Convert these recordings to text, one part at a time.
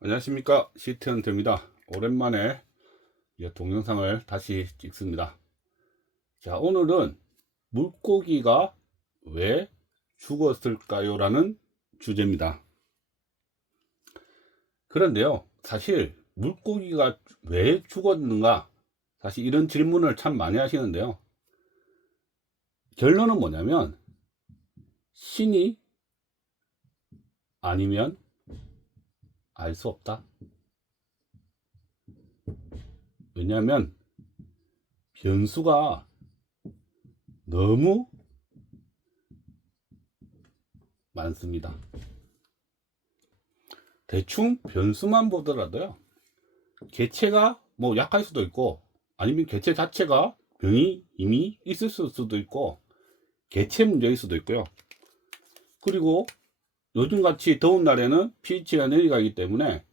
안녕하십니까, 시트헌터입니다. 오랜만에 동영상을 다시 찍습니다. 자, 오늘은 물고기가 왜 죽었을까요? 라는 주제입니다. 그런데요, 사실 물고기가 왜 죽었는가, 사실 이런 질문을 참 많이 하시는데요, 결론은 뭐냐면 신이 아니면 알 수 없다. 왜냐하면 변수가 너무 많습니다. 대충 변수만 보더라도요, 개체가 뭐 약할 수도 있고, 아니면 개체 자체가 병이 이미 있을 수도 있고, 개체 문제일 수도 있고요. 그리고 요즘같이 더운 날에는 pH가 내려가기 때문에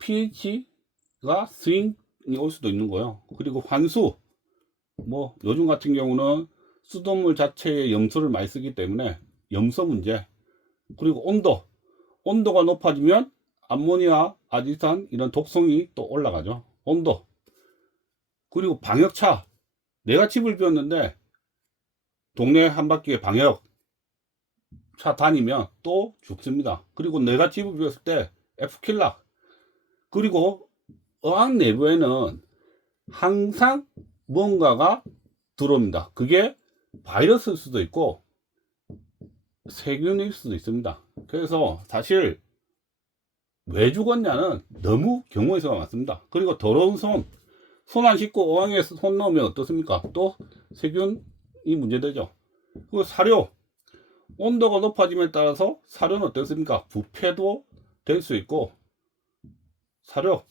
pH가 스윙이 올 수도 있는 거예요. 그리고 환수, 뭐 요즘 같은 경우는 수돗물 자체에 염소를 많이 쓰기 때문에 염소 문제, 그리고 온도가 높아지면 암모니아, 아지산 이런 독성이 또 올라가죠. 온도. 그리고 방역차, 내가 집을 비웠는데 동네 한 바퀴에 방역 차 다니면 또 죽습니다. 그리고 내가 집을 비웠을 때 F킬라. 그리고 어항 내부에는 항상 뭔가가 들어옵니다. 그게 바이러스일 수도 있고 세균일 수도 있습니다. 그래서 사실 왜 죽었냐는 너무 경우의 수가 많습니다. 그리고 더러운 손 안 씻고 어항에 손 넣으면 어떻습니까? 또 세균이 문제되죠. 그리고 사료, 온도가 높아짐에 따라서 사료는 어떻습니까? 부패도 될 수 있고, 사료,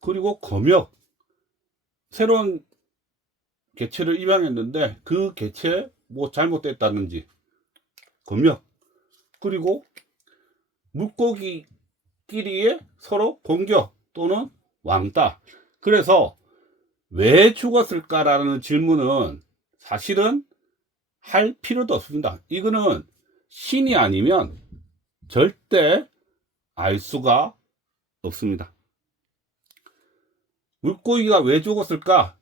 그리고 검역, 새로운 개체를 입양했는데 그 개체 뭐 잘못됐다든지 검역, 그리고 물고기끼리의 서로 공격 또는 왕따. 그래서 왜 죽었을까라는 질문은 사실은 할 필요도 없습니다. 이거는 신이 아니면 절대 알 수가 없습니다. 물고기가 왜 죽었을까?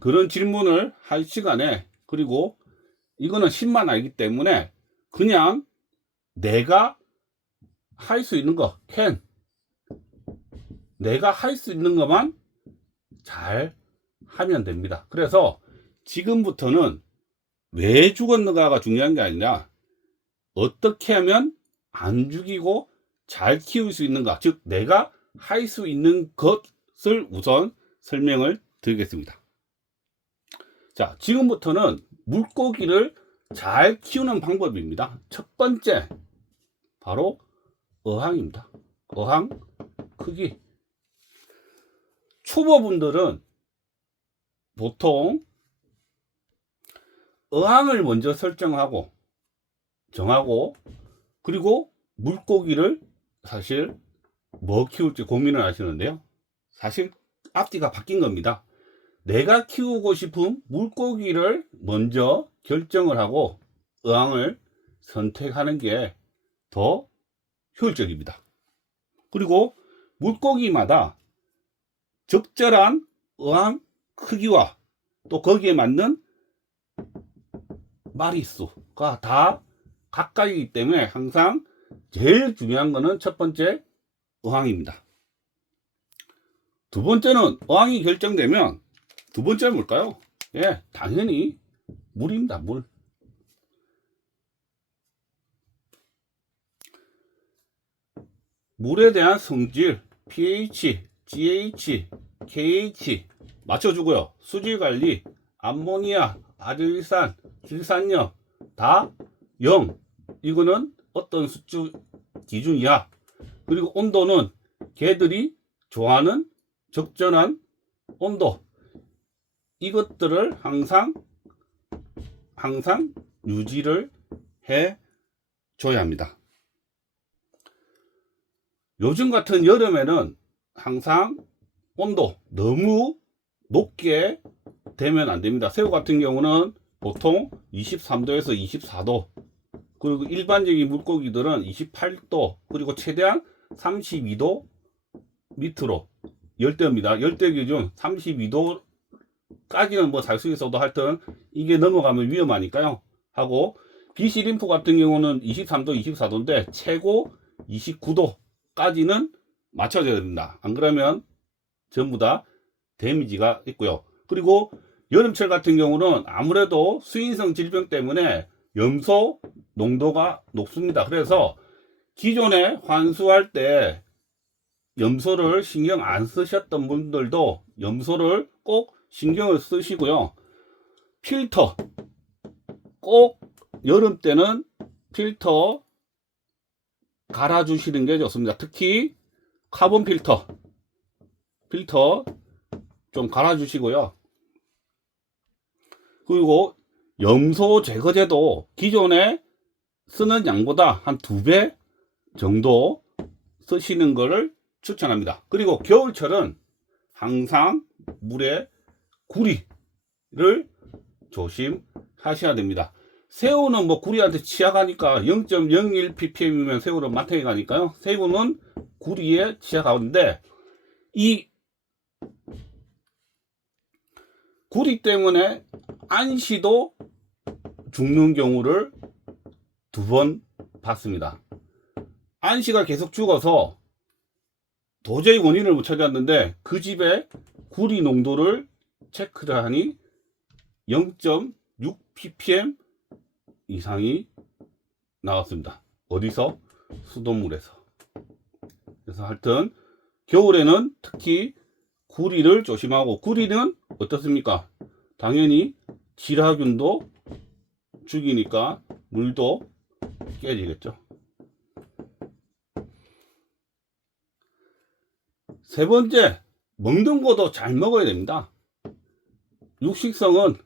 그런 질문을 할 시간에, 그리고 이거는 신만 알기 때문에 그냥 내가 할 수 있는 거, 내가 할 수 있는 것만 잘 하면 됩니다. 그래서 지금부터는 왜 죽었는가가 중요한 게 아니라 어떻게 하면 안 죽이고 잘 키울 수 있는가, 즉 내가 할 수 있는 것을 우선 설명을 드리겠습니다. 자, 지금부터는 물고기를 잘 키우는 방법입니다. 첫 번째, 바로 어항입니다. 어항 크기. 초보분들은 보통 어항을 먼저 설정하고 정하고, 그리고 물고기를 사실 뭐 키울지 고민을 하시는데요, 사실 앞뒤가 바뀐 겁니다. 내가 키우고 싶은 물고기를 먼저 결정을 하고 어항을 선택하는 게 더 효율적입니다. 그리고 물고기마다 적절한 어항 크기와 또 거기에 맞는 마리수가 다 가까이기 때문에 항상 제일 중요한 거는 첫 번째 어항입니다. 두 번째는, 어항이 결정되면 두 번째는 뭘까요? 예, 당연히 물입니다. 물. 물에 대한 성질, pH, GH, KH 맞춰주고요. 수질 관리, 암모니아, 아질산, 질산염 다 0. 이거는 어떤 수치 기준이야. 그리고 온도는 개들이 좋아하는 적절한 온도. 이것들을 항상 유지를 해 줘야 합니다. 요즘 같은 여름에는 항상 온도 너무 높게 되면 안 됩니다. 새우 같은 경우는 보통 23도에서 24도, 그리고 일반적인 물고기들은 28도 그리고 최대한 32도 밑으로 열대입니다. 열대 기준 32도까지는 뭐 살 수 있어도 하여튼 이게 넘어가면 위험하니까요. 하고 비시림프 같은 경우는 23도, 24도인데 최고 29도까지는 맞춰줘야 됩니다. 안 그러면 전부 다 데미지가 있고요. 그리고 여름철 같은 경우는 아무래도 수인성 질병 때문에 염소 농도가 높습니다. 그래서 기존에 환수할 때 염소를 신경 안 쓰셨던 분들도 염소를 꼭 신경을 쓰시고요. 필터 꼭 여름 때는 필터 갈아주시는 게 좋습니다. 특히 카본 필터 좀 갈아주시고요. 그리고 염소 제거제도 기존에 쓰는 양보다 한 2배 정도 쓰시는 것을 추천합니다. 그리고 겨울철은 항상 물에 구리를 조심하셔야 됩니다. 새우는 뭐 구리한테 취약하니까 0.01 ppm이면 새우는 마탱이 가니까요. 새우는 구리에 취약하는데 이 구리 때문에 안시도 죽는 경우를 2번 봤습니다. 안시가 계속 죽어서 도저히 원인을 못 찾았는데 그 집에 구리 농도를 체크를 하니 0.6 ppm 이상이 나왔습니다. 어디서? 수돗물에서. 그래서 하여튼 겨울에는 특히 구리를 조심하고, 구리는 어떻습니까? 당연히 지라균도 죽이니까 물도 깨지겠죠. 세 번째, 먹는 것도 잘 먹어야 됩니다. 육식성은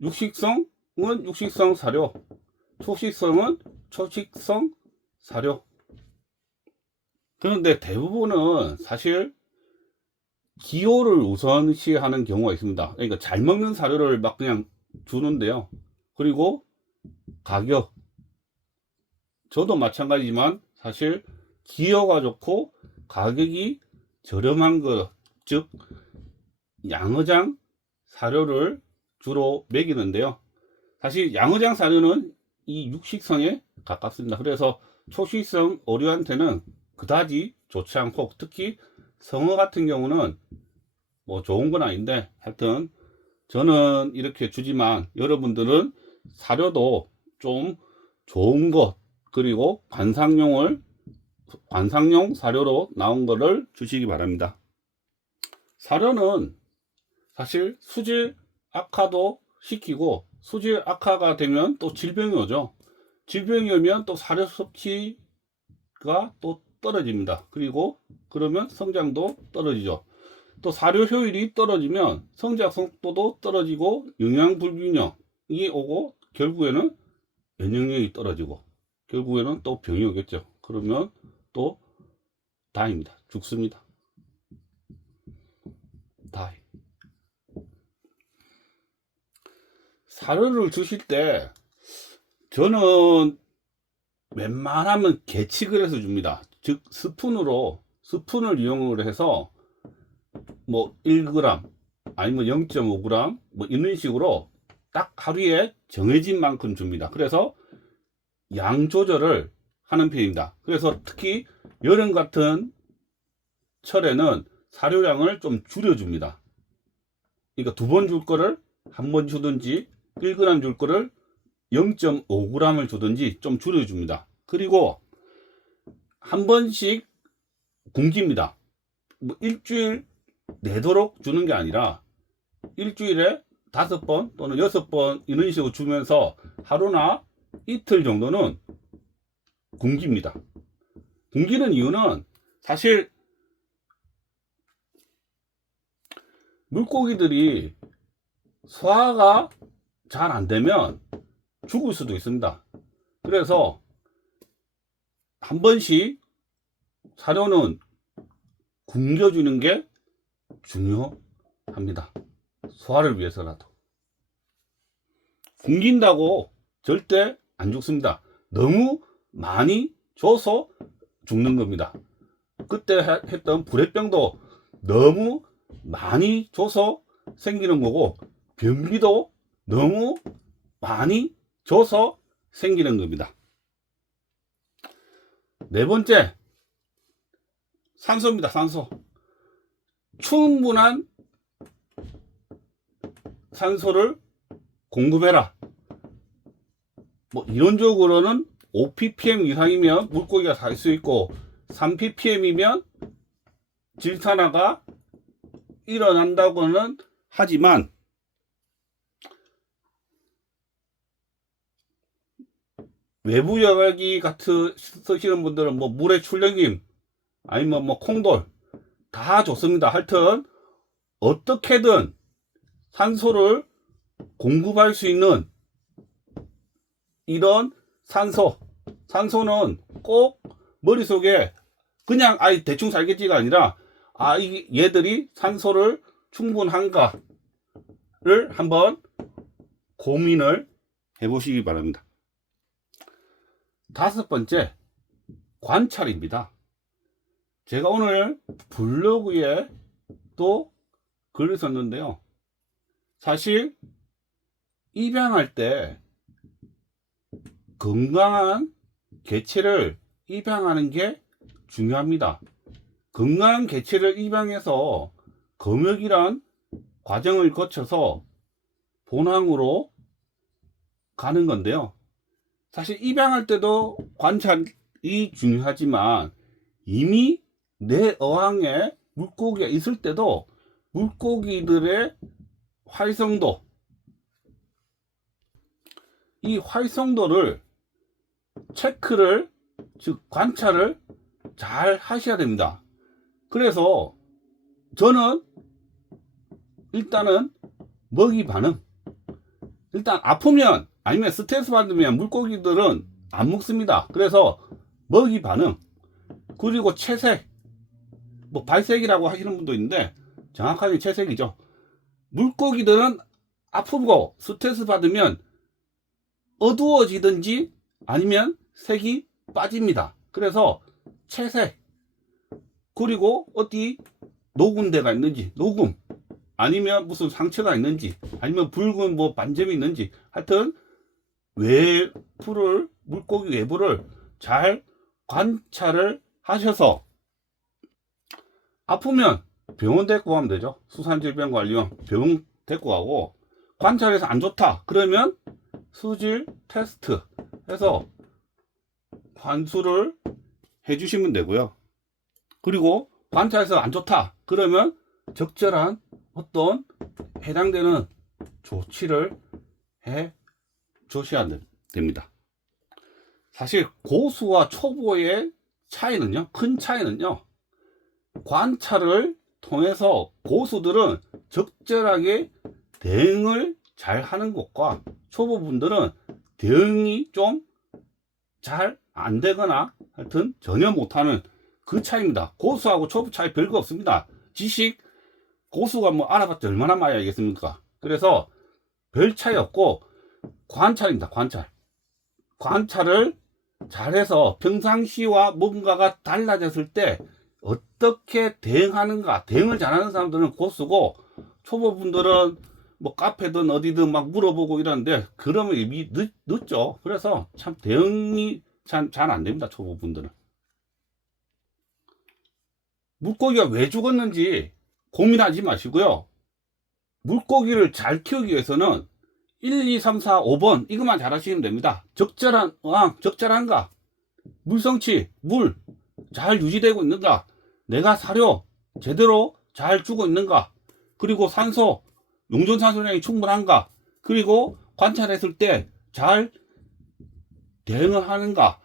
육식성 사료, 초식성은 초식성 사료. 그런데 대부분은 사실 기호를 우선시하는 경우가 있습니다. 그러니까 잘 먹는 사료를 막 그냥 주는데요. 그리고 가격, 저도 마찬가지지만 사실 기호가 좋고 가격이 저렴한 것, 즉 양어장 사료를 주로 먹이는데요. 사실 양어장 사료는 이 육식성에 가깝습니다. 그래서 초식성 어류한테는 그다지 좋지 않고, 특히 성어 같은 경우는 뭐 좋은 건 아닌데 하여튼 저는 이렇게 주지만 여러분들은 사료도 좀 좋은 것, 그리고 관상용 사료로 나온 거를 주시기 바랍니다. 사료는 사실 수질 악화도 시키고, 수질 악화가 되면 또 질병이 오죠. 질병이 오면 또 사료 섭취가 또 떨어집니다. 그리고 그러면 성장도 떨어지죠. 또 사료 효율이 떨어지면 성장 속도도 떨어지고 영양 불균형이 오고 결국에는 면역력이 떨어지고 결국에는 또 병이 오겠죠. 그러면 또 다입니다. 죽습니다. 다이. 사료를 주실 때 저는 웬만하면 계측을 해서 줍니다. 즉 스푼을 이용을 해서 뭐 1g 아니면 0.5g 뭐 이런 식으로 딱 하루에 정해진 만큼 줍니다. 그래서 양 조절을 하는 편입니다. 그래서 특히 여름 같은 철에는 사료량을 좀 줄여줍니다. 그러니까 2번 줄 거를 1번 주든지 1g 줄 거를 0.5g을 주든지 좀 줄여줍니다. 그리고 한 번씩 굶깁니다. 뭐 일주일 내도록 주는 게 아니라 일주일에 5번 또는 6번 이런 식으로 주면서 하루나 이틀 정도는 굶깁니다. 굶기는 이유는 사실 물고기들이 소화가 잘 안 되면 죽을 수도 있습니다. 그래서 한 번씩 사료는 굶겨주는 게 중요합니다. 소화를 위해서라도. 굶긴다고 절대 안 죽습니다. 너무 많이 줘서 죽는 겁니다. 그때 했던 불해병도 너무 많이 줘서 생기는 거고, 변비도 너무 많이 줘서 생기는 겁니다. 네 번째, 산소입니다. 산소. 충분한 산소를 공급해라. 뭐 이론적으로는 5ppm 이상이면 물고기가 살 수 있고, 3ppm이면 질산화가 일어난다고는 하지만, 외부 여과기 같은 쓰시는 분들은 뭐 물의 출력임 아니면 뭐 콩돌 다 좋습니다. 하여튼 어떻게든 산소를 공급할 수 있는 이런 산소는 꼭 머릿속에 그냥 대충 살겠지가 아니라, 얘들이 산소를 충분한가를 한번 고민을 해보시기 바랍니다. 다섯 번째, 관찰입니다. 제가 오늘 블로그에 또 글을 썼는데요. 사실 입양할 때 건강한 개체를 입양하는 게 중요합니다. 건강한 개체를 입양해서 검역이란 과정을 거쳐서 본항으로 가는 건데요. 사실 입양할 때도 관찰이 중요하지만, 이미 내 어항에 물고기가 있을 때도 물고기들의 활성도, 이 활성도를 체크를, 즉 관찰을 잘 하셔야 됩니다. 그래서 저는 일단은 먹이 반응, 일단 아프면 아니면 스트레스 받으면 물고기들은 안 먹습니다. 그래서 먹이 반응, 그리고 채색, 뭐 발색이라고 하시는 분도 있는데 정확하게 채색이죠. 물고기들은 아프고 스트레스 받으면 어두워지든지 아니면 색이 빠집니다. 그래서 채색, 그리고 어디 녹은 데가 있는지, 녹음 아니면 무슨 상처가 있는지, 아니면 붉은 뭐 반점이 있는지, 하여튼 물고기 외부를 잘 관찰을 하셔서, 아프면 병원 데리고 가면 되죠. 수산질병관리원 병원 데리고 가고, 관찰해서 안 좋다 그러면 수질 테스트 해서 환수를 해주시면 되고요. 그리고 관찰해서 안 좋다 그러면 적절한 어떤 해당되는 조치를 해 주셔야 됩니다. 사실 고수와 초보의 차이는요, 큰 차이는요, 관찰을 통해서 고수들은 적절하게 대응을 잘 하는 것과, 초보분들은 대응이 좀 잘 안 되거나 하여튼 전혀 못하는 그 차이입니다. 고수하고 초보 차이 별거 없습니다. 지식, 고수가 뭐 알아봤자 얼마나 많이 알겠습니까? 그래서 별 차이 없고 관찰입니다. 관찰을 잘해서 평상시와 뭔가가 달라졌을 때 어떻게 대응하는가, 대응을 잘하는 사람들은 고수고, 초보분들은 뭐 카페든 어디든 막 물어보고 이러는데 그러면 이미 늦죠. 그래서 참 대응이 잘 안 됩니다. 초보분들은. 물고기가 왜 죽었는지 고민하지 마시고요. 물고기를 잘 키우기 위해서는 1, 2, 3, 4, 5번 이것만 잘 하시면 됩니다. 적절한 어항, 적절한가, 물성치, 물 잘 유지되고 있는가, 내가 사료 제대로 잘 주고 있는가, 그리고 산소, 용존산소량이 충분한가, 그리고 관찰했을 때 잘 대응을 하는가,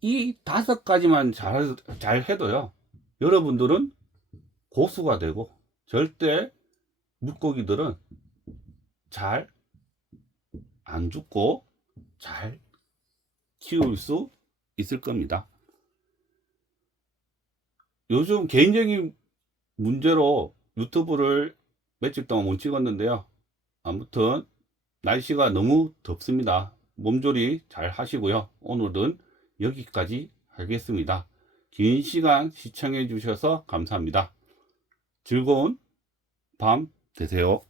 이 5가지만 잘 해도요, 여러분들은 고수가 되고 절대 물고기들은 잘 안 죽고 잘 키울 수 있을 겁니다. 요즘 개인적인 문제로 유튜브를 며칠 동안 못 찍었는데요. 아무튼 날씨가 너무 덥습니다. 몸조리 잘 하시고요. 오늘은 여기까지 하겠습니다. 긴 시간 시청해 주셔서 감사합니다. 즐거운 밤 되세요.